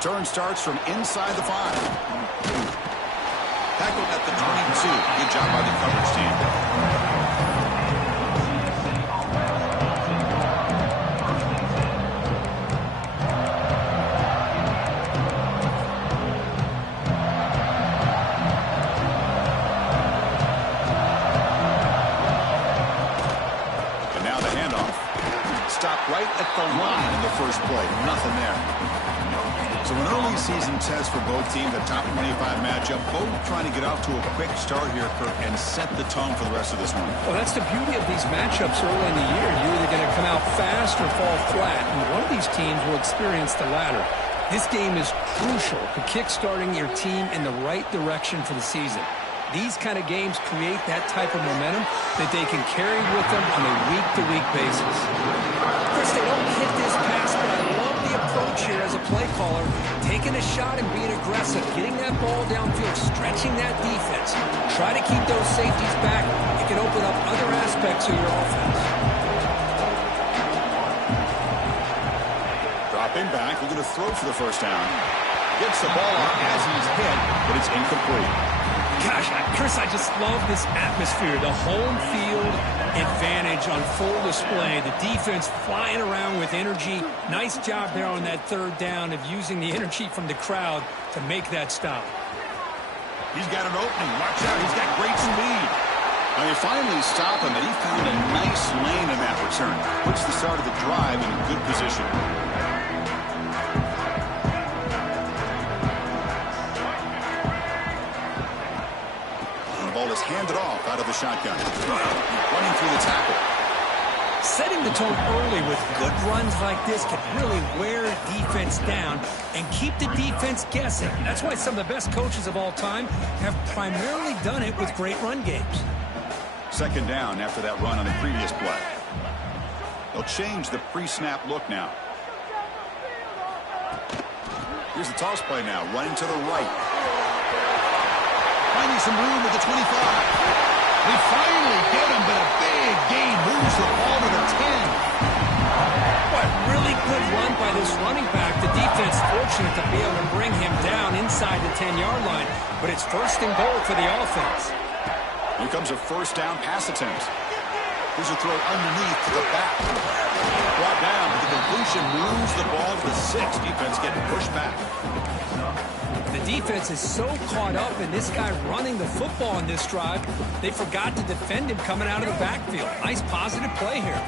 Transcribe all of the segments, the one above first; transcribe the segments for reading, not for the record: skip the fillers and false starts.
Return starts from inside the 5. Tackled at the 22. Good job by the coverage team. Right at the line in the first play. Nothing there. So an early season test for both teams, a top 25 matchup. Both trying to get off to a quick start here, Kirk, and set the tone for the rest of this one. Well, that's the beauty of these matchups early in the year. You're either going to come out fast or fall flat, and one of these teams will experience the latter. This game is crucial to kick-starting your team in the right direction for the season. These kind of games create that type of momentum that they can carry with them on a week-to-week basis. Chris, they don't hit this pass, but I love the approach here as a play caller. Taking a shot and being aggressive, getting that ball downfield, stretching that defense. Try to keep those safeties back. It can open up other aspects of your offense. Dropping back, looking to throw for the first down. Gets the ball out as he's hit, but it's incomplete. Gosh, Chris, I just love this atmosphere. The home field advantage on full display. The defense flying around with energy. Nice job there on that third down of using the energy from the crowd to make that stop. He's got an opening. Watch out. He's got great speed. Now they finally stop him, and he found a nice lane in that return. Puts the start of the drive in a good position. Is handed off out of the shotgun. Running through the tackle. Setting the tone early with good runs like this can really wear defense down and keep the defense guessing. That's why some of the best coaches of all time have primarily done it with great run games. Second down after that run on the previous play. They'll change the pre-snap look now. Here's the toss play now. Running to the right. Finding some room at the 25. They finally get him, but a big gain moves the ball to the 10. What really good run by this running back. The defense fortunate to be able to bring him down inside the 10-yard line, but it's first and goal for the offense. Here comes a first down pass attempt. Here's a throw underneath to the back. Brought down, but the completion moves the ball to the 6. Defense getting pushed back. The defense is so caught up in this guy running the football on this drive, they forgot to defend him coming out of the backfield. Nice positive play here.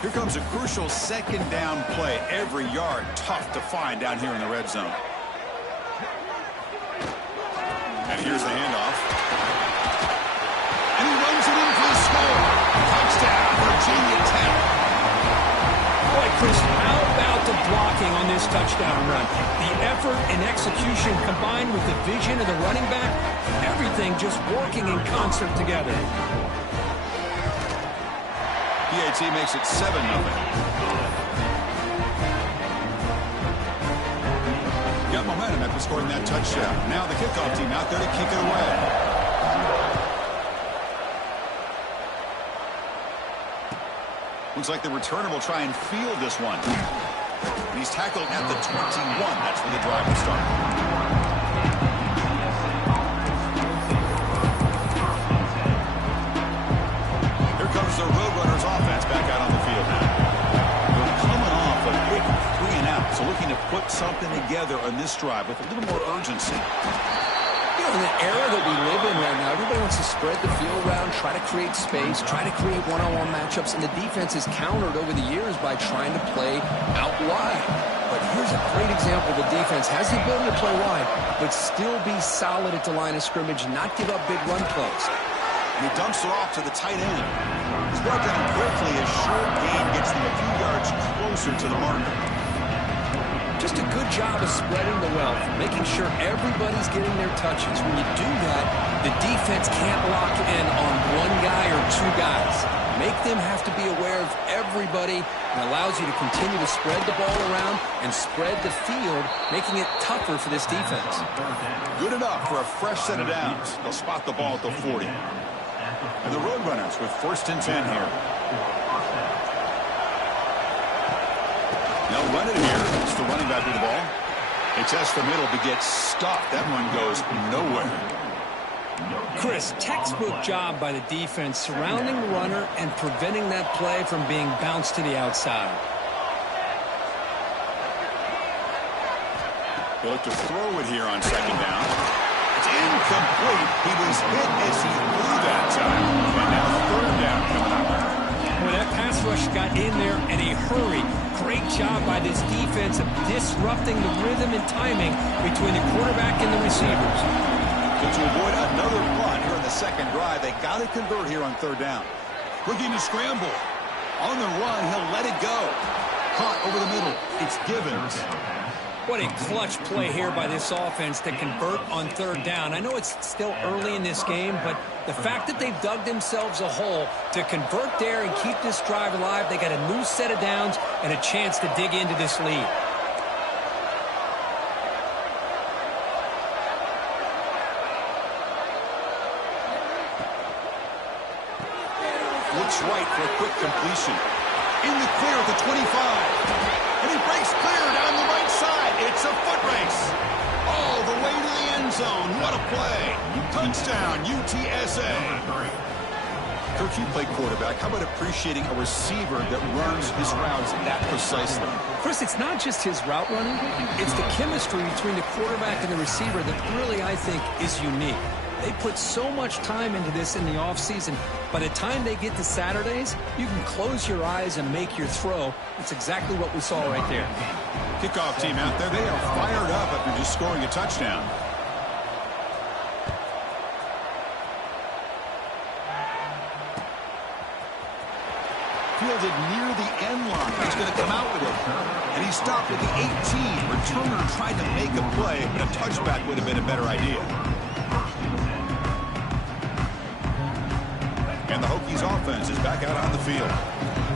Here comes a crucial second down play. Every yard tough to find down here in the red zone. And here's the handoff. And he runs it in for the score. Touchdown, Virginia Tech. Boy, Chris, how about the blocking on this touchdown run? The effort and execution combined with the vision of the running back, everything just working in concert together. PAT makes it 7-0. Got momentum after scoring that touchdown. Now the kickoff team out there to kick it away. Looks like the returner will try and field this one. And he's tackled at the 21. That's where the drive will start. Here comes the Roadrunners offense back out on the field now. They're coming off a quick 3-and-out, so looking to put something together on this drive with a little more urgency. You know, in the era that we live in right now, everybody wants to spread the field around, try to create space, try to create one-on-one matchups, and the defense is countered over the years by trying to play out wide. But here's a great example. The defense has the ability to play wide, but still be solid at the line of scrimmage, not give up big run plays. And he dumps it off to the tight end. He's brought down quickly as short gain gets them a few yards closer to the marker. Just a good job of spreading the wealth, making sure everybody's getting their touches. When you do that, the defense can't lock in on one guy or two guys. Make them have to be aware of everybody, and allows you to continue to spread the ball around and spread the field, making it tougher for this defense. Good enough for a fresh set of downs. They'll spot the ball at the 40. And the Roadrunners with 1st and 10 here. They'll run it here. It's the running back with the ball. They test the middle, but get stuffed. That one goes nowhere. Chris, textbook job by the defense surrounding the runner and preventing that play from being bounced to the outside. They look to throw it here on second down. It's incomplete. He was hit as he threw that time. And now third down coming up. Well, that pass rush got in there in a hurry. Great job by this defense of disrupting the rhythm and timing between the quarterback and the receivers. To avoid another punt here in the second drive, they got to convert here on third down. Looking to scramble. On the run, he'll let it go. Caught over the middle. It's Givens. What a clutch play here by this offense to convert on third down. I know it's still early in this game, but the fact that they've dug themselves a hole to convert there and keep this drive alive, they got a new set of downs and a chance to dig into this lead. Looks right for a quick completion. In the clear at the 25. And he breaks clear down the right side. It's a foot race. All the way to the end zone. What a play. Touchdown, UTSA. Kirk, you play quarterback. How about appreciating a receiver that runs his routes that precisely? Chris, it's not just his route running. It's the chemistry between the quarterback and the receiver that really, I think, is unique. They put so much time into this in the offseason. By the time they get to Saturdays, you can close your eyes and make your throw. It's exactly what we saw right there. Kickoff team out there. They are fired up after just scoring a touchdown. Fielded near the end line. He's going to come out with it. And he stopped at the 18. Returner tried to make a play, but a touchback would have been a better idea. And the Hokies offense is back out on the field.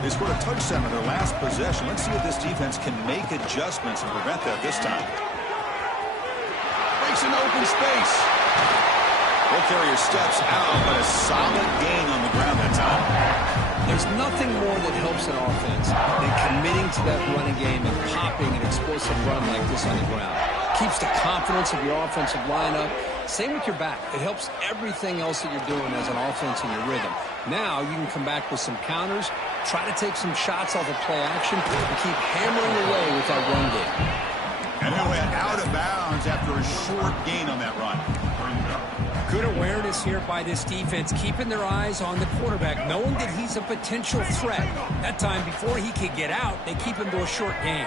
They scored a touchdown on their last possession. Let's see if this defense can make adjustments and prevent that this time. Breaks into open space. Ball carrier steps out, but a solid gain on the ground that time. There's nothing more that helps an offense than committing to that running game and popping an explosive run like this on the ground. Keeps the confidence of your offensive lineup. Same with your back. It helps everything else that you're doing as an offense in your rhythm. Now you can come back with some counters, try to take some shots off of play action, and keep hammering away with that run game. And he went out of bounds after a short gain on that run. Good awareness here by this defense, keeping their eyes on the quarterback, knowing that he's a potential threat. That time, before he could get out, they keep him to a short gain.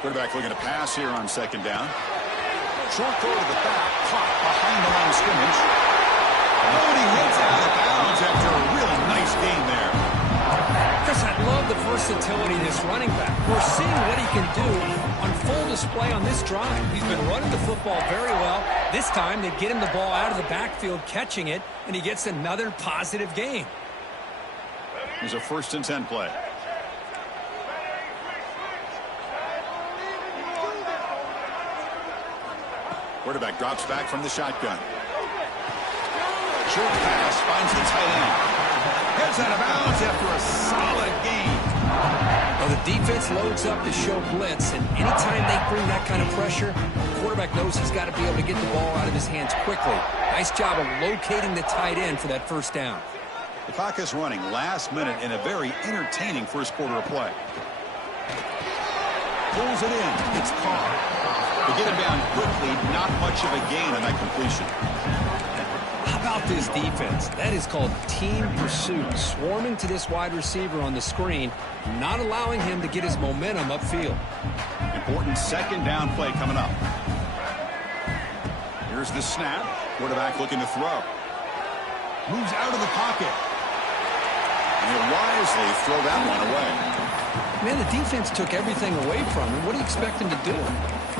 Quarterback looking to pass here on second down. Short throw to the back, caught behind the line of scrimmage. Oh, and he hits out of bounds after a really nice gain there. Chris, I love the versatility of this running back. We're seeing what he can do on full display on this drive. He's been running the football very well. This time, they get him the ball out of the backfield, catching it, and he gets another positive gain. Here's a 1st and 10 play. Quarterback drops back from the shotgun. Short pass finds the tight end. Heads out of bounds after a solid gain. Well, the defense loads up to show blitz, and anytime they bring that kind of pressure, the quarterback knows he's got to be able to get the ball out of his hands quickly. Nice job of locating the tight end for that 1st down. The clock is running last minute in a very entertaining first quarter of play. Pulls it in. It's caught. To get him down quickly, not much of a gain on that completion. How about this defense? That is called team pursuit. Swarming to this wide receiver on the screen, not allowing him to get his momentum upfield. Important second down play coming up. Here's the snap. Quarterback looking to throw. Moves out of the pocket. And he'll wisely throw that one away. Man, the defense took everything away from him. What do you expect him to do?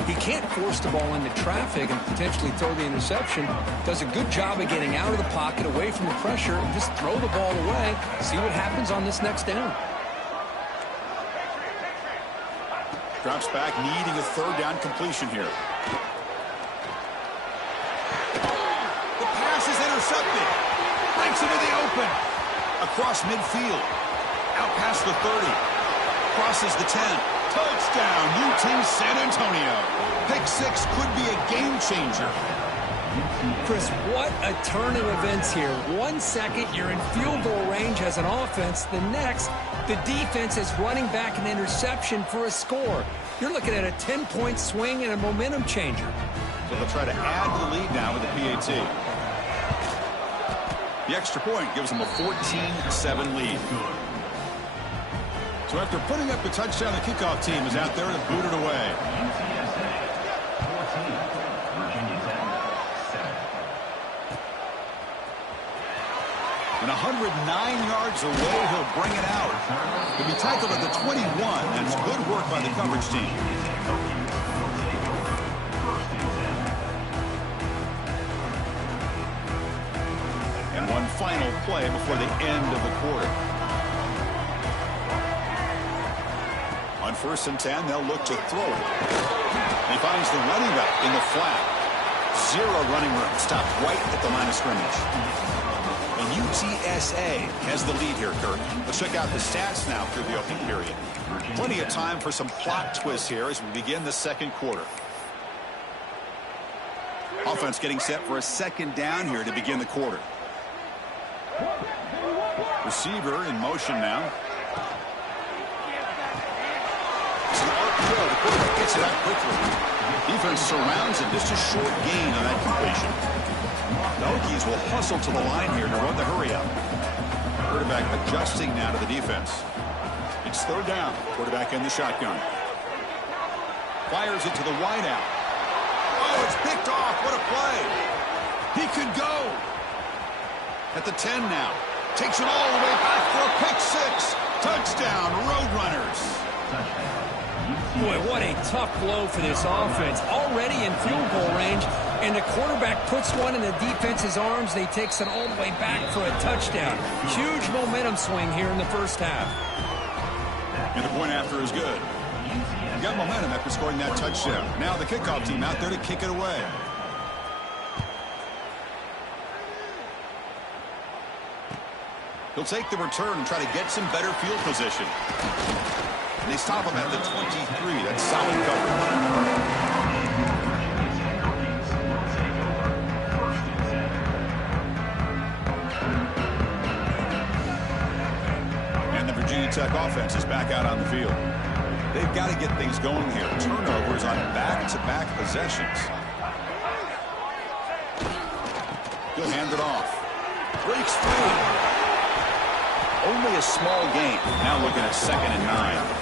He can't force the ball into traffic and potentially throw the interception. Does a good job of getting out of the pocket, away from the pressure, and just throw the ball away. See what happens on this next down. Drops back, needing a 3rd down completion here. The pass is intercepted. Breaks into the open. Across midfield. Out past the 30. Crosses the 10. Touchdown, UT San Antonio. Pick 6 could be a game changer. Chris, what a turn of events here. 1 second, you're in field goal range as an offense. The next, the defense is running back an interception for a score. You're looking at a 10-point swing and a momentum changer. So they'll try to add to the lead now with the PAT. The extra point gives them a 14-7 lead. So after putting up the touchdown, the kickoff team is out there to boot it away. And 109 yards away, he'll bring it out. He'll be tackled at the 21. That's good work by the coverage team. And one final play before the end of the quarter. On 1st and 10, they'll look to throw it. He finds the running back in the flat. 0 running room. Stopped right at the line of scrimmage. And UTSA has the lead here, Kirk. Let's check out the stats now through the opening period. Plenty of time for some plot twists here as we begin the second quarter. Offense getting set for a 2nd down here to begin the quarter. Receiver in motion now. It's an arc throw. The quarterback gets it out quickly. Defense surrounds him. Just a short gain on that completion. The Hokies will hustle to the line here to run the hurry up. Quarterback adjusting now to the defense. It's 3rd down. Quarterback in the shotgun. Fires it to the wideout. Oh, it's picked off. What a play. He could go. At the 10 now. Takes it all the way back for a pick 6. Touchdown, Roadrunners. Boy, what a tough blow for this offense. Already in field goal range, and the quarterback puts one in the defense's arms. They takes it all the way back for a touchdown. Huge momentum swing here in the first half. And the point after is good. You got momentum after scoring that touchdown. Now the kickoff team out there to kick it away. He'll take the return and try to get some better field position. And they stop him at the 23. That's solid coverage. And the Virginia Tech offense is back out on the field. They've got to get things going here. Turnovers on back-to-back possessions. He'll hand it off. Breaks free. Only a small gain. Now looking at 2nd and 9.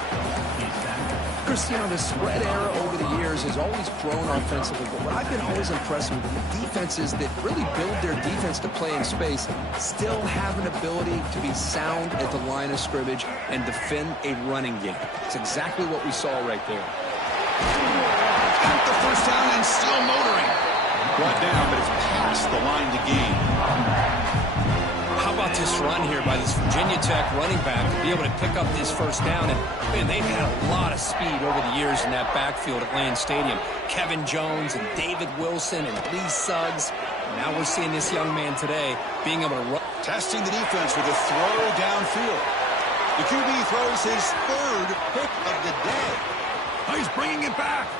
Cristiano, the spread era over the years has always grown offensively, but what I've been always impressed with the defenses that really build their defense to play in space still have an ability to be sound at the line of scrimmage and defend a running game. It's exactly what we saw right there. At the 1st down and still motoring. Brought down, but it's past the line to gain. How about this run here by this Virginia Tech running back to be able to pick up this 1st down? And, man, they've had a lot of speed over the years in that backfield at Lane Stadium. Kevin Jones and David Wilson and Lee Suggs. Now we're seeing this young man today being able to run. Testing the defense with a throw downfield. The QB throws his 3rd pick of the day. Oh, he's bringing it back.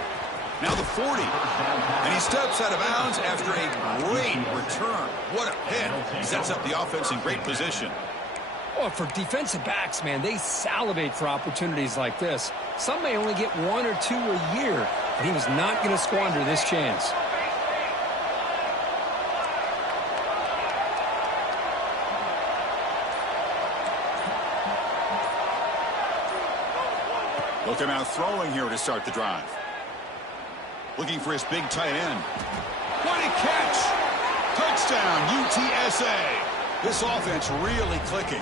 Now the 40. And he steps out of bounds after a great return. What a hit. Sets up the offense in great position. Oh, for defensive backs, man, they salivate for opportunities like this. Some may only get 1 or 2 a year, but he was not going to squander this chance. Look him out throwing here to start the drive. Looking for his big tight end. What a catch! Touchdown, UTSA. This offense really clicking.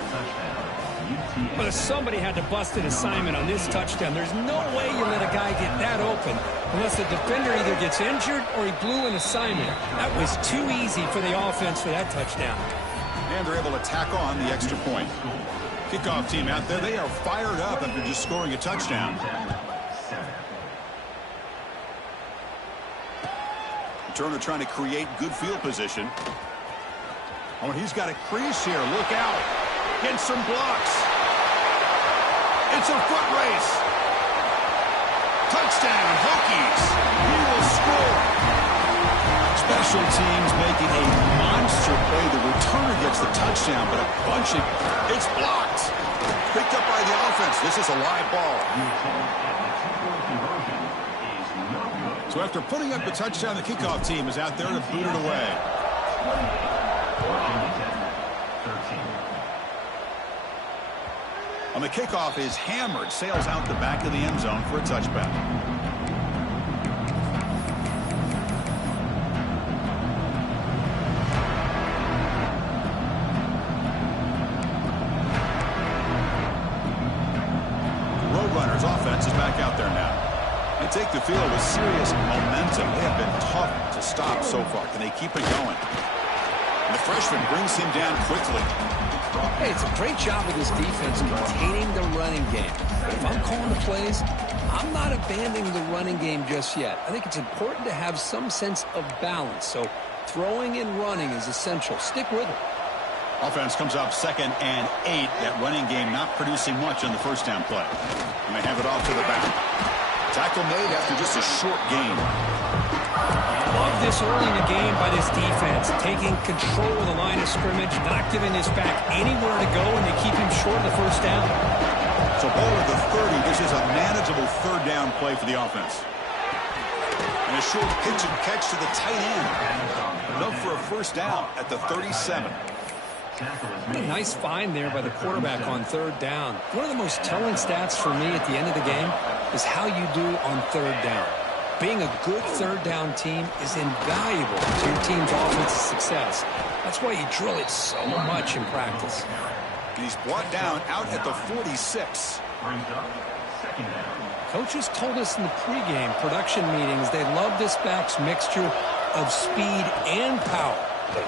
But if somebody had to bust an assignment on this touchdown, there's no way you let a guy get that open unless the defender either gets injured or he blew an assignment. That was too easy for the offense for that touchdown. And they're able to tack on the extra point. Kickoff team out there, they are fired up after just scoring a touchdown. Turner trying to create good field position. Oh, and he's got a crease here. Look out. Getting some blocks. It's a foot race. Touchdown, Hokies. He will score. Special teams making a monster play. The returner gets the touchdown, but a bunch of... It's blocked. Picked up by the offense. This is a live ball. So after putting up the touchdown, the kickoff team is out there to boot it away. On the kickoff is hammered, sails out the back of the end zone for a touchback. Roadrunners offense is back out there now. They take the field with serious momentum. They have been tough to stop so far. Can they keep it going? And the freshman brings him down quickly. Hey, it's a great job of this defense containing the running game. But if I'm calling the plays, I'm not abandoning the running game just yet. I think it's important to have some sense of balance. So throwing and running is essential. Stick with it. Offense comes up 2nd and 8. That running game not producing much on the first down play. And they have it off to the back. Tackle made after just a short gain. Love this early in the game by this defense. Taking control of the line of scrimmage, not giving this back anywhere to go, and they keep him short of the first down. So ball at the 30. This is a manageable third down play for the offense. And a short pitch and catch to the tight end. Enough for a first down at the 37. What a nice find there by the quarterback on third down. One of the most telling stats for me at the end of the game is how you do on third down. Being a good third down team is invaluable to your team's offensive success. That's why you drill it so much in practice. He's brought down out at the 46. Coaches told us in the pregame production meetings they love this back's mixture of speed and power.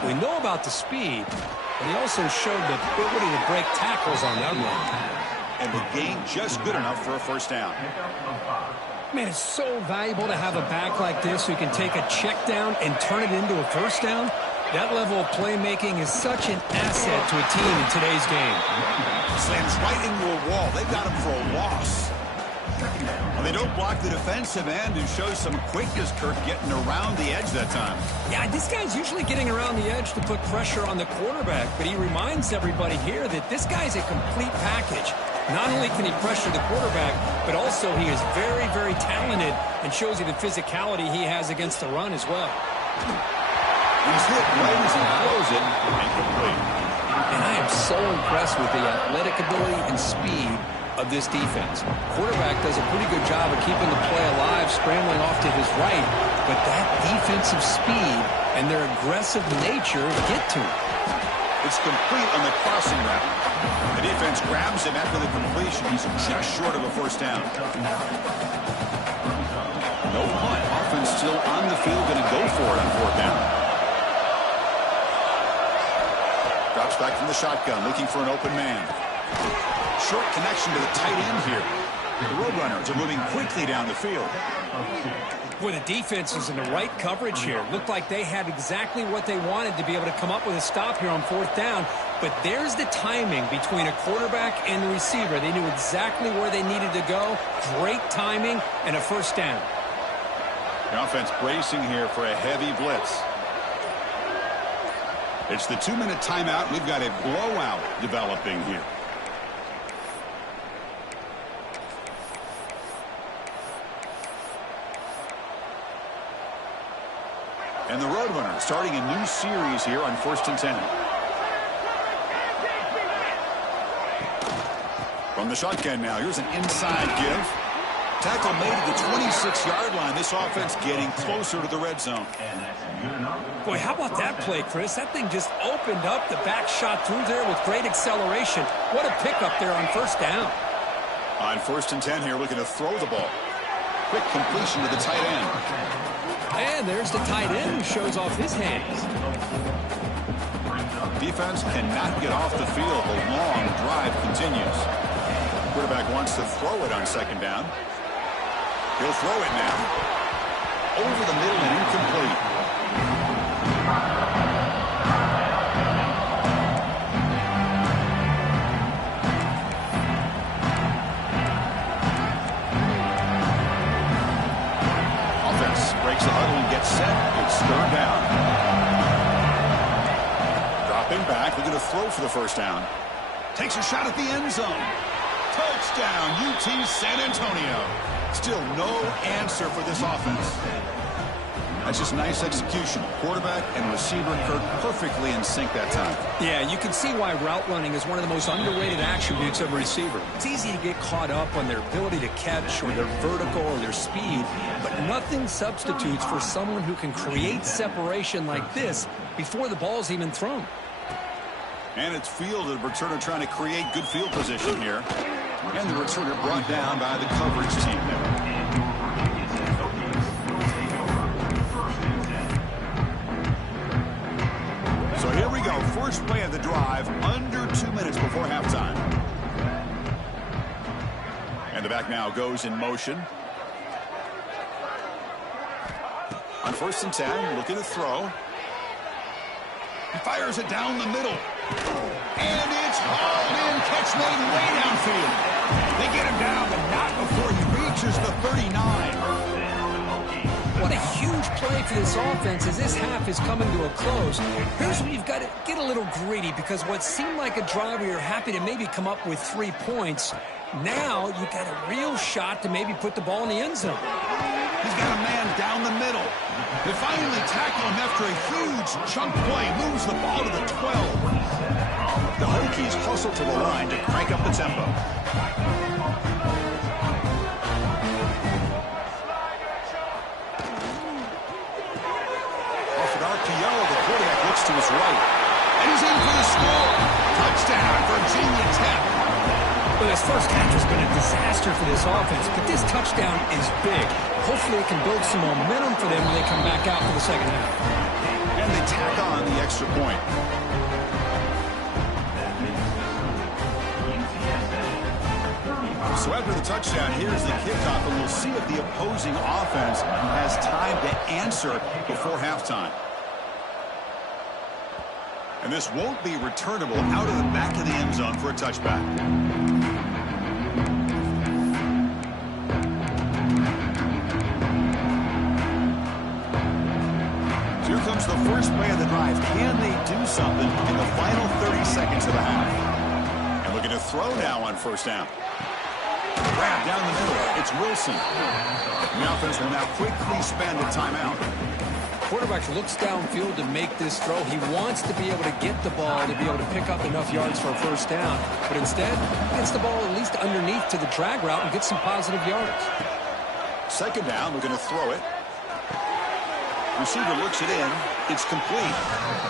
We know about the speed, but he also showed the ability to break tackles on that run. And the gain just good enough for a first down. Man, it's so valuable to have a back like this who can take a check down and turn it into a first down. That level of playmaking is such an asset to a team in today's game. Slams right into a wall. They got him for a loss. Well, they don't block the defensive end and show some quickness, Kirk, getting around the edge that time. Yeah, this guy's usually getting around the edge to put pressure on the quarterback, but he reminds everybody here that this guy's a complete package. Not only can he pressure the quarterback, but also he is very, very talented and shows you the physicality he has against the run as well. He's hit right as he throws it, incomplete. And I am so impressed with the athletic ability and speed of this defense. Quarterback does a pretty good job of keeping the play alive, scrambling off to his right, but that defensive speed and their aggressive nature get to him. It's complete on the crossing route. The defense grabs him after the completion. He's just short of a first down. No punt. Offense still on the field, going to go for it on fourth down. Drops back from the shotgun, looking for an open man. Short connection to the tight end here. The Roadrunners are moving quickly down the field. Boy, the defense is in the right coverage here. Looked like they had exactly what they wanted to be able to come up with a stop here on fourth down. But there's the timing between a quarterback and the receiver. They knew exactly where they needed to go. Great timing and a first down. The offense bracing here for a heavy blitz. It's the 2-minute timeout. We've got a blowout developing here. And the Roadrunners starting a new series here on 1st and 10. From the shotgun now, here's an inside give. Tackle made at the 26-yard line. This offense getting closer to the red zone. Boy, how about that play, Chris? That thing just opened up. The back shot through there with great acceleration. What a pickup there on first down. On 1st and 10 here, looking to throw the ball. Quick completion to the tight end. And there's the tight end who shows off his hands. Defense cannot get off the field. The long drive continues. Quarterback wants to throw it on 2nd down. He'll throw it now. Over the middle and incomplete. It's third down. Dropping back, looking to throw for the first down. Takes a shot at the end zone. Touchdown, UT San Antonio. Still no answer for this offense. That's just nice execution. Quarterback and receiver, Kirk, perfectly in sync that time. Yeah, you can see why route running is one of the most underrated attributes of a receiver. It's easy to get caught up on their ability to catch or their vertical or their speed, but nothing substitutes for someone who can create separation like this before the ball's even thrown. And it's fielded. Returner trying to create good field position here. And the returner brought down by the coverage team there. So here we go. First play of the drive, under 2 minutes before halftime. And the back now goes in motion. On 1st and 10, looking to throw. He fires it down the middle. And it's hauled in. Catch made way downfield. They get him down, but not before he reaches the 39. What a huge play for this offense as this half is coming to a close. Here's where you've got to get a little greedy, because what seemed like a drive where you're happy to maybe come up with 3 points, now you've got a real shot to maybe put the ball in the end zone. He's got a man down the middle. They finally tackle him after a huge chunk play. Moves the ball to the 12. The Hokies hustle to the line to crank up the tempo. Off an RPO, the quarterback looks to his right. And he's in for the score. Touchdown, Virginia Tech. Well, this first half has been a disaster for this offense, but this touchdown is big. Hopefully it can build some momentum for them when they come back out for the second half. And they tack on the extra point. So after the touchdown, here's the kickoff, and we'll see if the opposing offense has time to answer before halftime. And this won't be returnable out of the back of the end zone for a touchback. Here comes the first play of the drive. Can they do something in the final 30 seconds of the half? And looking to throw now on first down. Grab down the middle. It's Wilson. The offense will now quickly spend a timeout. Quarterback looks downfield to make this throw. He wants to be able to get the ball to be able to pick up enough yards for a first down. But instead, he gets the ball at least underneath to the drag route and gets some positive yards. Second down, we're going to throw it. Receiver looks it in. It's complete.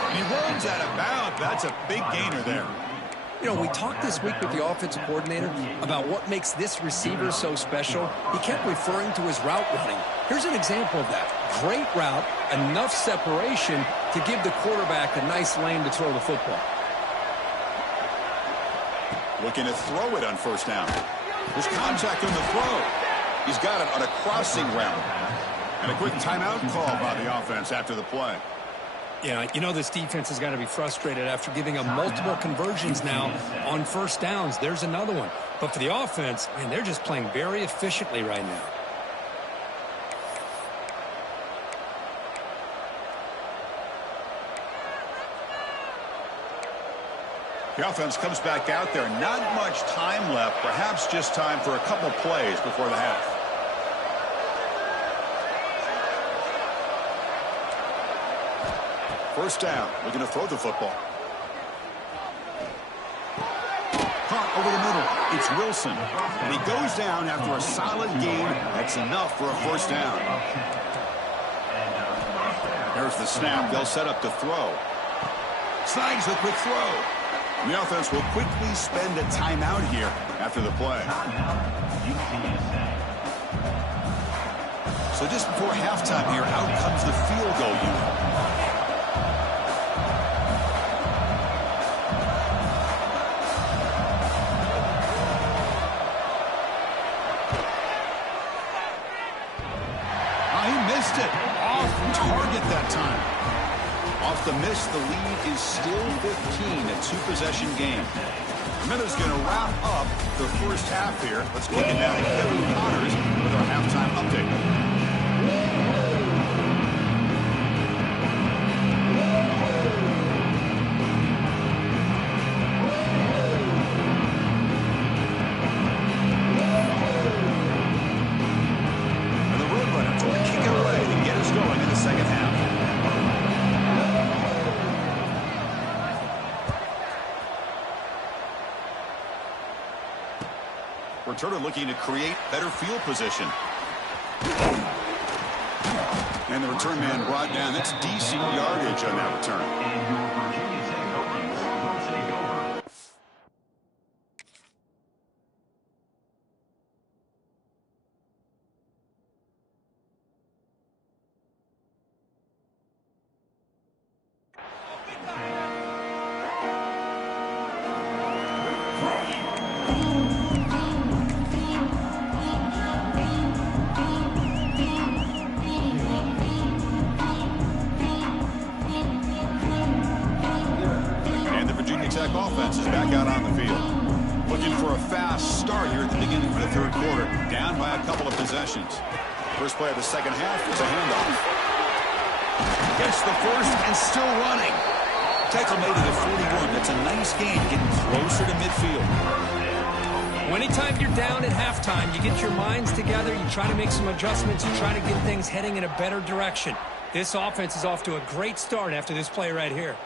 And he runs out of bounds. That's a big gainer there. You know, we talked this week with the offensive coordinator about what makes this receiver so special. He kept referring to his route running. Here's an example of that. Great route, enough separation to give the quarterback a nice lane to throw the football. Looking to throw it on first down. There's contact on the throw. He's got it on a crossing route. And a quick timeout call by the offense after the play. Yeah, you know this defense has got to be frustrated after giving up multiple conversions now on first downs. There's another one. But for the offense, man, they're just playing very efficiently right now. The offense comes back out there. Not much time left. Perhaps just time for a couple plays before the half. First down, looking to throw the football. Caught over the middle. It's Wilson. And he goes down after a solid gain. That's enough for a first down. There's the snap. They'll set up to throw. Snags the quick throw. And the offense will quickly spend a timeout here after the play. So just before halftime here, out comes the field goal unit. Target that time. Off the miss, the lead is still 15, a two-possession game. Minutes going to wrap up the first half here. Let's kick it down to Kevin Connors with our halftime update. Returner looking to create better field position. And the return man brought down. That's decent yardage on that return. Offense is back out on the field. Looking for a fast start here at the beginning of the third quarter. Down by a couple of possessions. First play of the second half is a handoff. Gets the first and still running. Tackle made to the 41. That's a nice gain, getting closer to midfield. Anytime you're down at halftime, you get your minds together, you try to make some adjustments, you try to get things heading in a better direction. This offense is off to a great start after this play right here.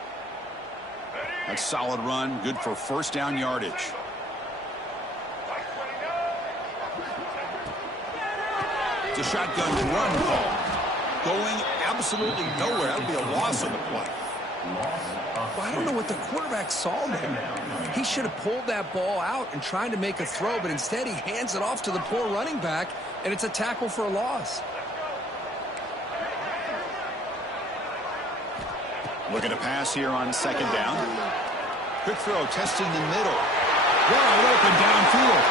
A solid run, good for first down yardage. It's a shotgun run call. Going absolutely nowhere. That would be a loss on the play. Well, I don't know what the quarterback saw there. He should have pulled that ball out and tried to make a throw, but instead he hands it off to the poor running back, and it's a tackle for a loss. Looking to pass here on second down. Quick throw, testing the middle. Wide open downfield.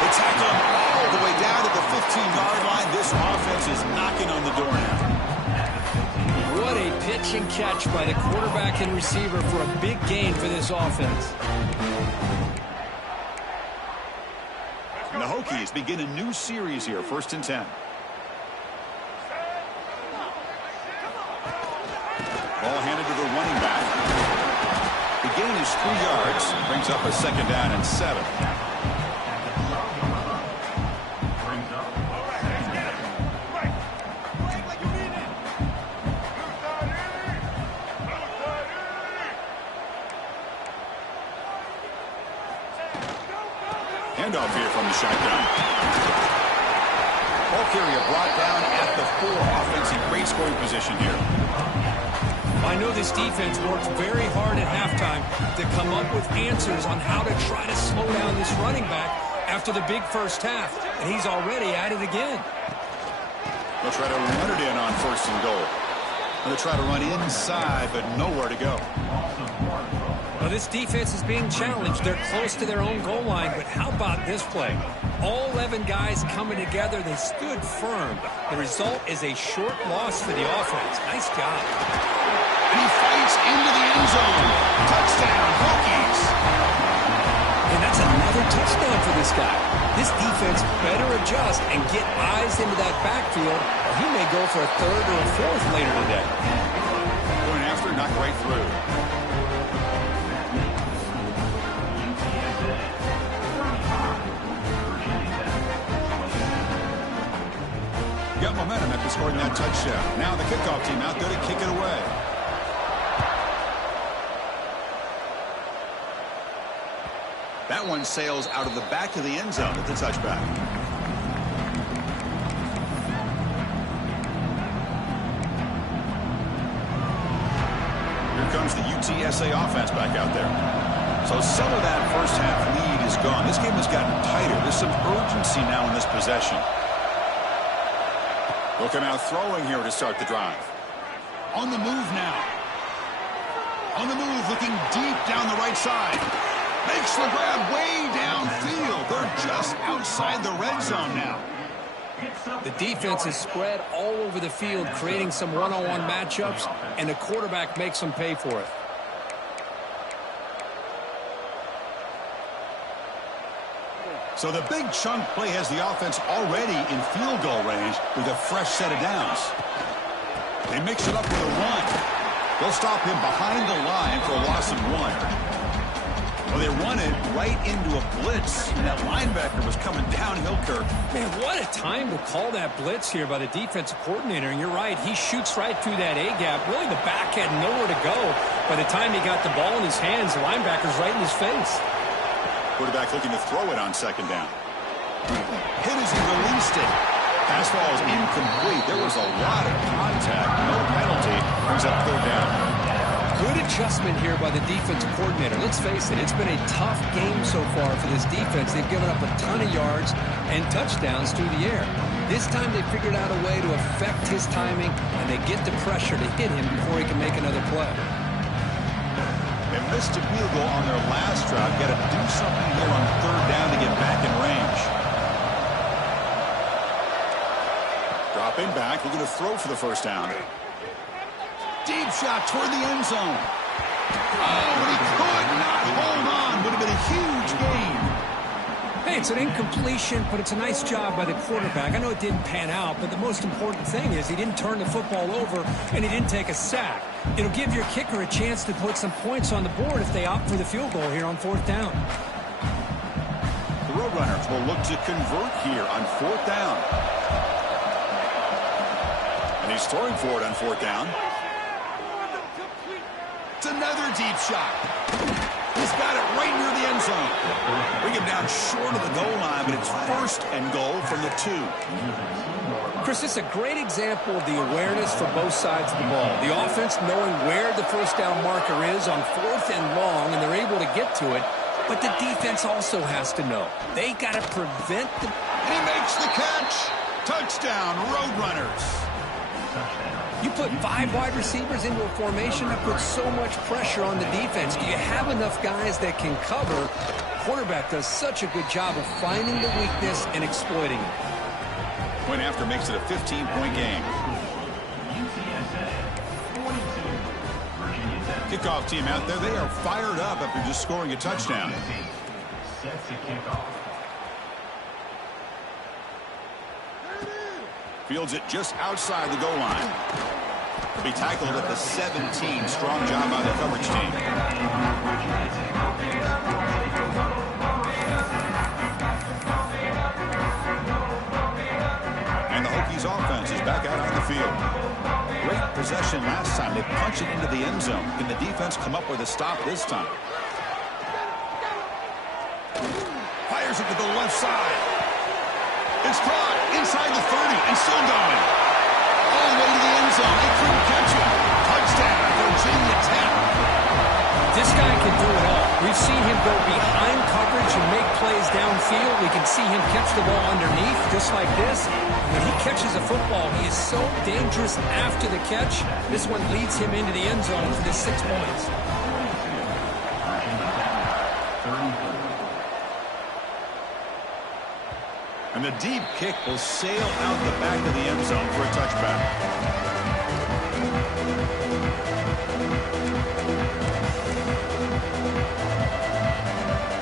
They tackle him all the way down to the 15-yard line. This offense is knocking on the door now. What a pitch and catch by the quarterback and receiver for a big gain for this offense. And the Hokies begin a new series here, 1st and 10. Ball handed to the running back. The gain is 3 yards. Brings up a second down and 7. Handoff here from the shotgun. Ball carrier brought down at the 4. Offense in great scoring position here. I know this defense worked very hard at halftime to come up with answers on how to try to slow down this running back after the big first half, and he's already at it again. They'll try to run it in on 1st and goal. They'll try to run inside, but nowhere to go. Well, this defense is being challenged. They're close to their own goal line, but how about this play? All 11 guys coming together. They stood firm. The result is a short loss for the offense. Nice job. And he fights into the end zone. Touchdown, Hokies. And that's another touchdown for this guy. This defense better adjust and get eyes into that backfield, or he may go for a 3rd or a 4th later today. Going after, knocked right through. Got momentum after scoring that touchdown. Now the kickoff team out there to kick it away. That one sails out of the back of the end zone at the touchback. Here comes the UTSA offense back out there. So some of that first half lead is gone. This game has gotten tighter. There's some urgency now in this possession. They'll come out throwing here to start the drive. On the move now. On the move, looking deep down the right side. Makes the grab way downfield. They're just outside the red zone now. The defense is spread all over the field, creating some one-on-one matchups, and the quarterback makes them pay for it. So the big chunk play has the offense already in field goal range with a fresh set of downs. They mix it up with a run. They'll stop him behind the line for a loss of 1. Well, they run it right into a blitz, and that linebacker was coming downhill, Kirk. Man, what a time to call that blitz here by the defensive coordinator. And you're right, he shoots right through that A-gap. Really, the back had nowhere to go. By the time he got the ball in his hands, the linebacker's right in his face. Quarterback looking to throw it on second down. Hit as he released it. Pass ball is incomplete. There was a lot of contact. No penalty. Brings up third down. Good adjustment here by the defensive coordinator. Let's face it, it's been a tough game so far for this defense. They've given up a ton of yards and touchdowns through the air. This time they figured out a way to affect his timing, and they get the pressure to hit him before he can make another play. They missed a field goal on their last drive. Got to do something here on third down to get back in range. Dropping back, looking to throw for the first down. Deep shot toward the end zone. Oh, but he could not hold on. Would have been a huge gain. Hey, it's an incompletion, but it's a nice job by the quarterback. I know it didn't pan out, but the most important thing is he didn't turn the football over and he didn't take a sack. It'll give your kicker a chance to put some points on the board if they opt for the field goal here on fourth down. The Roadrunners will look to convert here on fourth down. And he's throwing for it on fourth down. It's another deep shot. He's got it right near the end zone. Bring him down short of the goal line, but it's first and goal from the 2. Chris, this is a great example of the awareness for both sides of the ball. The offense knowing where the first down marker is on fourth and long, and they're able to get to it. But the defense also has to know. They got to prevent the... And he makes the catch. Touchdown, Roadrunners. You put 5 wide receivers into a formation that puts so much pressure on the defense. Do you have enough guys that can cover? Quarterback does such a good job of finding the weakness and exploiting it. Point after makes it a 15-point game. Kickoff team out there. They are fired up after just scoring a touchdown. Fields it just outside the goal line. He'll be tackled at the 17. Strong job by the coverage team. And the Hokies offense is back out on the field. Great possession last time. They punch it into the end zone. Can the defense come up with a stop this time? Fires it to the left side. It's caught inside the 30 and still going. All the way to the end zone. They couldn't catch it. Touchdown, Virginia Tech. This guy can do it all. We've seen him go behind coverage and make plays downfield. We can see him catch the ball underneath just like this. When he catches a football, he is so dangerous after the catch. This one leads him into the end zone for the 6 points. And the deep kick will sail out the back of the end zone for a touchback.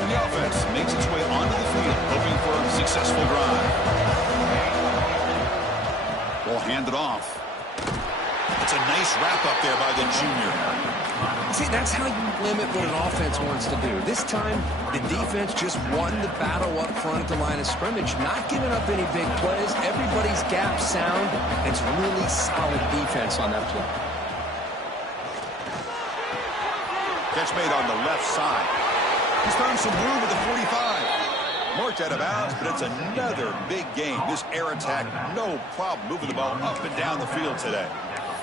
And the offense makes its way onto the field, hoping for a successful drive. We'll hand it off. It's a nice wrap-up there by the junior. See, that's how you limit what an offense wants to do. This time, the defense just won the battle up front at the line of scrimmage, not giving up any big plays. Everybody's gap sound. It's really solid defense on that play. Catch made on the left side. He's found some room at the 45. Marked out of bounds, but it's another big game. This air attack, no problem moving the ball up and down the field today.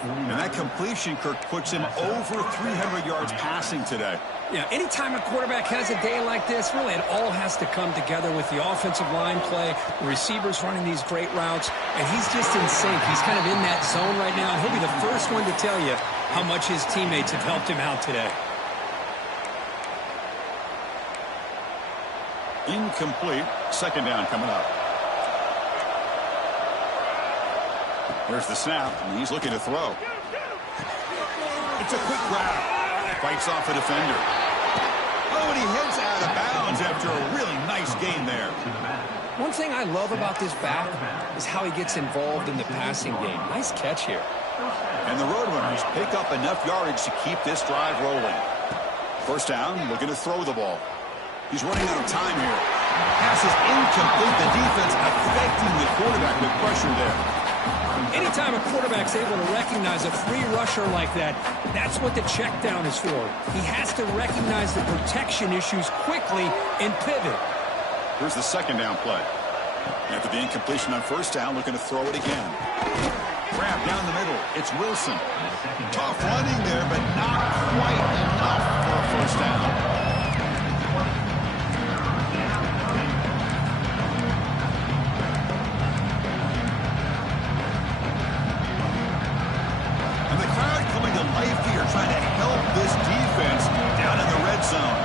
And that completion, Kirk, puts him over 300 yards passing today. Yeah, anytime a quarterback has a day like this, really it all has to come together with the offensive line play, the receivers running these great routes, and he's just in sync. He's kind of in that zone right now, and he'll be the first one to tell you how much his teammates have helped him out today. Incomplete. Second down coming up. There's the snap, and he's looking to throw. It's a quick grab. Fights off a defender. Oh, and he heads out of bounds after a really nice gain there. One thing I love about this back is how he gets involved in the passing game. Nice catch here. And the Roadrunners pick up enough yardage to keep this drive rolling. First down, looking to throw the ball. He's running out of time here. Pass is incomplete. The defense affecting the quarterback with pressure there. Anytime a quarterback's able to recognize a free rusher like that, that's what the check down is for. He has to recognize the protection issues quickly and pivot. Here's the second down play. After the incompletion on first down, looking to throw it again. Grab down the middle. It's Wilson. Tough running there, but not quite enough for a first down. Life here trying to help this defense down in the red zone.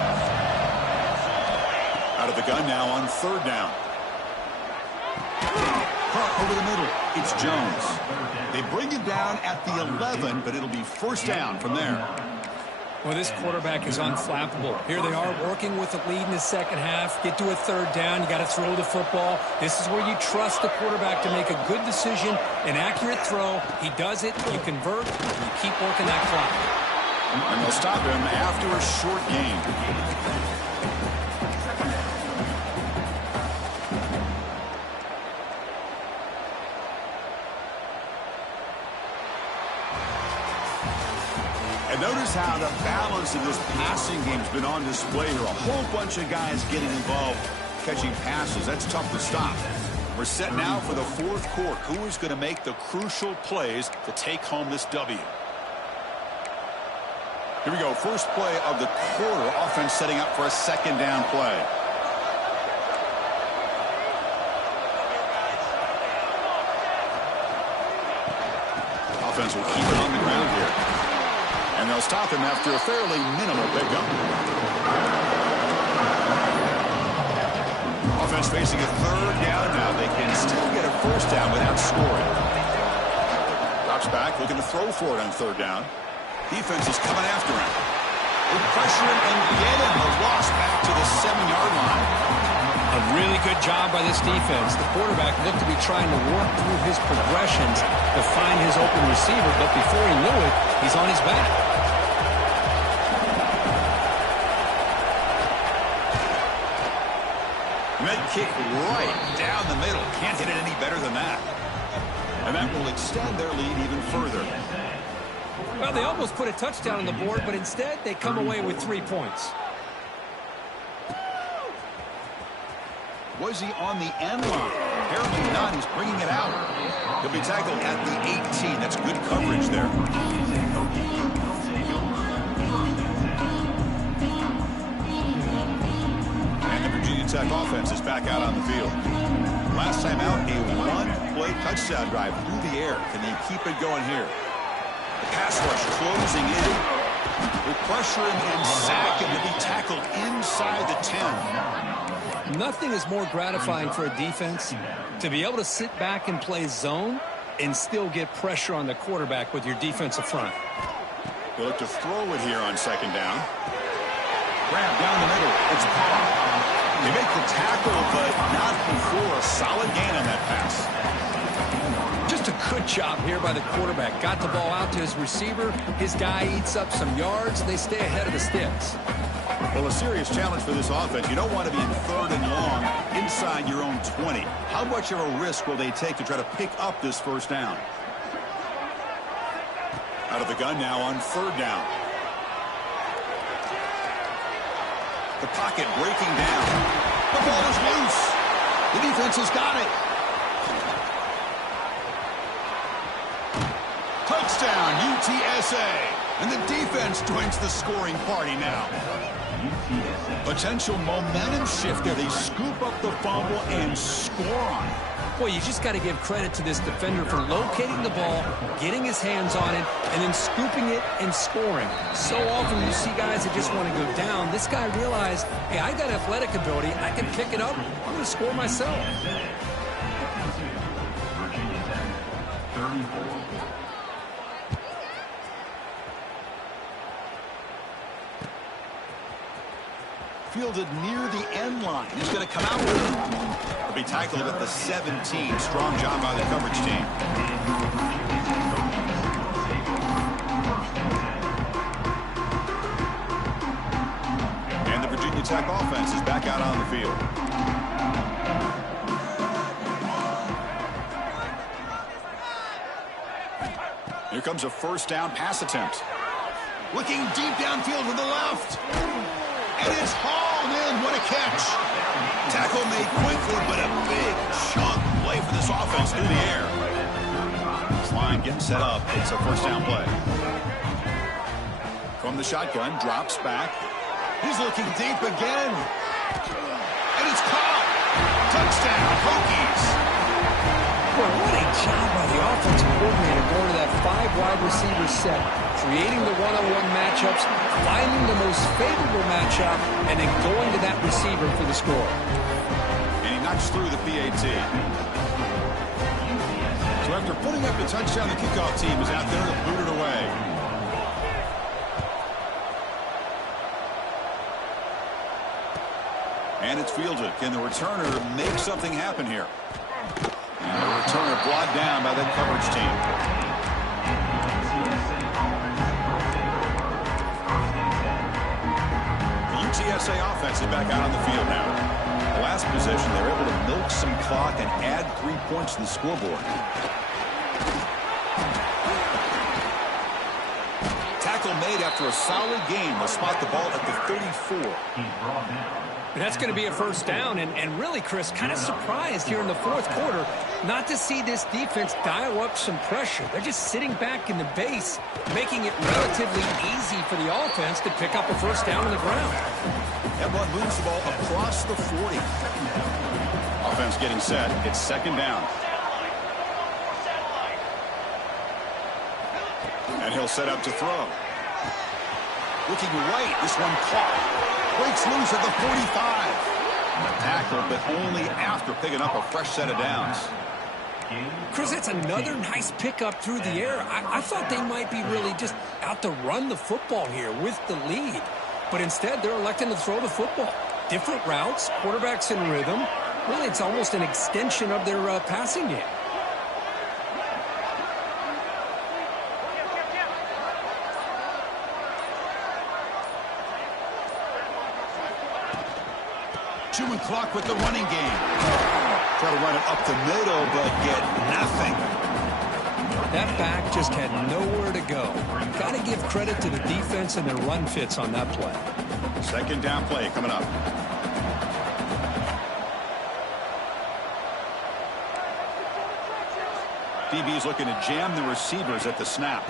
Out of the gun now on third down. Caught over the middle. It's Jones. They bring it down at the 11, but it'll be first down from there. Well, this quarterback is unflappable. Here they are working with the lead in the second half. Get to a third down. You got to throw the football. This is where you trust the quarterback to make a good decision, an accurate throw. He does it. You convert. And you keep working that clock. And they'll stop him after a short gain. Notice how the balance of this passing game's been on display here. A whole bunch of guys getting involved catching passes. That's tough to stop. We're set now for the fourth quarter. Who is going to make the crucial plays to take home this W? Here we go. First play of the quarter. Offense setting up for a second down play. Offense will keep it on the ground here. And they'll stop him after a fairly minimal pickup. Offense facing a third down now. They can still get a first down without scoring. Drops back, looking to throw for it on third down. Defense is coming after him. They pressure him and get him. A loss back to the 7-yard line. A really good job by this defense. The quarterback looked to be trying to work through his progressions to find his open receiver, but before he knew it, he's on his back. Kick right down the middle. Can't hit it any better than that. And that will extend their lead even further. Well, they almost put a touchdown on the board, but instead they come away with 3 points. Was he on the end line? Apparently not. He's bringing it out. He'll be tackled at the 18. That's good coverage there. Tech offense is back out on the field. Last time out, a one-play touchdown drive through the air. Can they keep it going here? The pass rush closing in. They pressure him and sack him to be tackled inside the 10. Nothing is more gratifying for a defense to be able to sit back and play zone and still get pressure on the quarterback with your defensive front. They'll look to throw it here on second down. Grab down the middle. It's Paul. They make the tackle, but not before a solid gain on that pass. Just a good job here by the quarterback. Got the ball out to his receiver. His guy eats up some yards. They stay ahead of the sticks. Well, a serious challenge for this offense. You don't want to be in third and long inside your own 20. How much of a risk will they take to try to pick up this first down? Out of the gun now on third down. The pocket breaking down. The ball is loose. The defense has got it. Touchdown, UTSA. And the defense joins the scoring party now. Potential momentum shift there. They scoop up the fumble and score on it. Well, you just got to give credit to this defender for locating the ball, getting his hands on it, and then scooping it and scoring. So often you see guys that just want to go down. This guy realized, hey, I got athletic ability. I can pick it up. I'm going to score myself. Virginia Tech, 34. Fielded near the end line. He's going to come out with it. He'll be tackled at the 17. Strong job by the coverage team. And the Virginia Tech offense is back out on the field. Here comes a first down pass attempt. Looking deep downfield to the left. And it's hauled in. What a catch. Tackle made quickly, but a big chunk play for this offense through the air. This line getting set up. It's a first down play. From the shotgun, drops back. He's looking deep again. And it's caught. Touchdown, Hokies. Boy, what a job by the offensive coordinator going to that 5-wide receiver set, creating the one-on-one matchups, finding the most favorable matchup, and then going to that receiver for the score. And he knocks through the PAT. So after putting up the touchdown, the kickoff team is out there to boot it away. And it's fielded. Can the returner make something happen here? And the returner brought down by that coverage team. The UTSA offense is back out on the field now. The last possession, they were able to milk some clock and add 3 points to the scoreboard. Tackle made after a solid game. They'll spot the ball at the 34. That's going to be a first down, and really, Chris, kind of surprised here in the fourth quarter not to see this defense dial up some pressure. They're just sitting back in the base, making it relatively easy for the offense to pick up a first down on the ground. That one moves the ball across the 40. Offense getting set. It's second down. And he'll set up to throw. Looking right, this one caught. Breaks loose at the 45. A tackle, but only after picking up a fresh set of downs. Chris, that's another nice pickup through the air. I thought they might be really just out to run the football here with the lead. But instead, they're electing to throw the football. Different routes, quarterbacks in rhythm. Really, it's almost an extension of their passing game. Chewing clock with the running game. Try to run it up the middle, but get nothing. That back just had nowhere to go. Got to give credit to the defense and their run fits on that play. Second down play coming up. DB's looking to jam the receivers at the snap.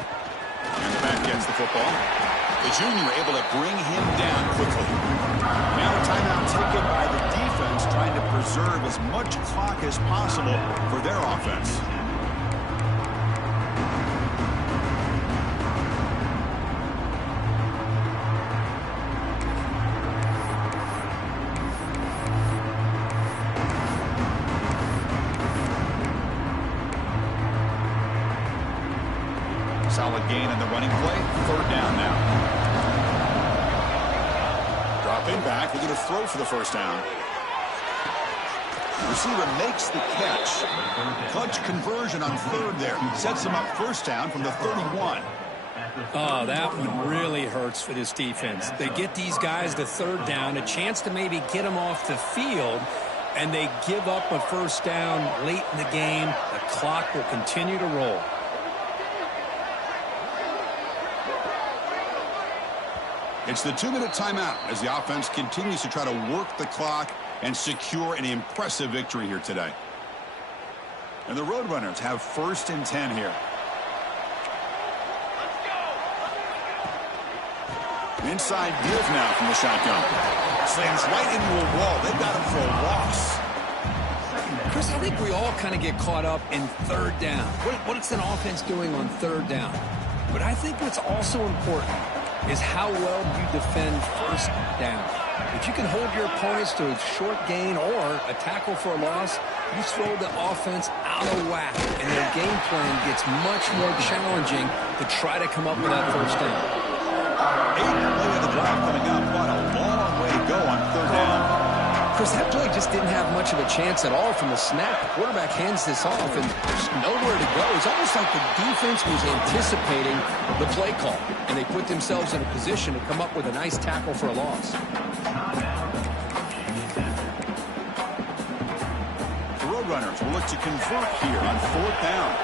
And the back gets the football. The junior able to bring him down quickly. Now a timeout taken by the defense, trying to preserve as much clock as possible for their offense. Solid gain in the running play. Third down now. Dropping back. They're going to throw for the first down. Receiver makes the catch. Clutch conversion on third there. Sets him up first down from the 31. Oh, that one really hurts for this defense. They get these guys to third down, a chance to maybe get them off the field, and they give up a first down late in the game. The clock will continue to roll. It's the 2-minute timeout as the offense continues to try to work the clock and secure an impressive victory here today. And the Roadrunners have first and 10 here. Inside give now from the shotgun. Slams right into a wall. They've got him for a loss. Chris, I think we all kind of get caught up in third down. What is an offense doing on third down? But I think what's also important is how well you defend first down. If you can hold your opponents to a short gain or a tackle for a loss, you throw the offense out of whack, and their game plan gets much more challenging to try to come up with that first down. 8th play of the drive coming up. What a long way to go on third down. Chris, that play just didn't have much of a chance at all from the snap. The quarterback hands this off, and there's nowhere to go. It's almost like the defense was anticipating the play call, and they put themselves in a position to come up with a nice tackle for a loss. The Roadrunners will look to convert here on fourth down.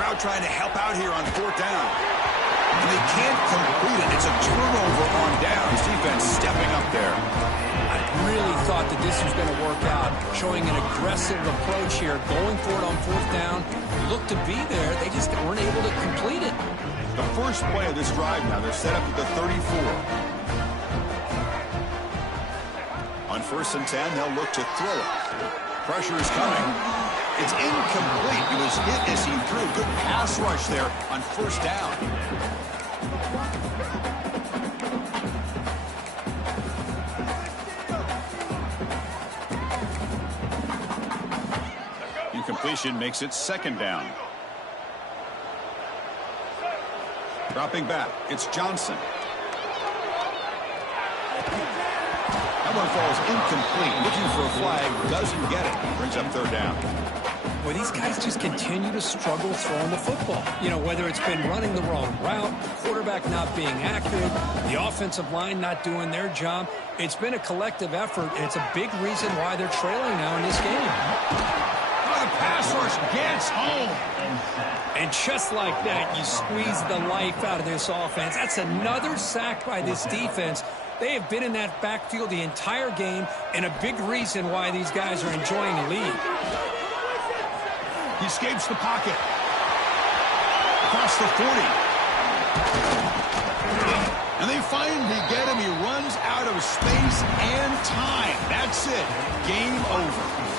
crowd trying to help out here on 4th down. And they can't complete it. It's a turnover on downs. Defense stepping up there. I really thought that this was going to work out, showing an aggressive approach here, going for it on 4th down. Looked to be there. They just weren't able to complete it. The first play of this drive now, they're set up at the 34. On 1st and 10, they'll look to throw it. Pressure is coming. It's incomplete. It was hit as he threw. Good pass rush there on 1st down. Incompletion makes it 2nd down. Dropping back, it's Johnson. That one falls incomplete. Looking for a flag, doesn't get it. Brings up 3rd down. Well, these guys just continue to struggle throwing the football. You know, whether it's been running the wrong route, the quarterback not being accurate, the offensive line not doing their job. It's been a collective effort, and it's a big reason why they're trailing now in this game. Oh, the pass rush gets home. And just like that, you squeeze the life out of this offense. That's another sack by this defense. They have been in that backfield the entire game, and a big reason why these guys are enjoying the lead. He escapes the pocket. Across the 40. And they finally get him. He runs out of space and time. That's it. Game over.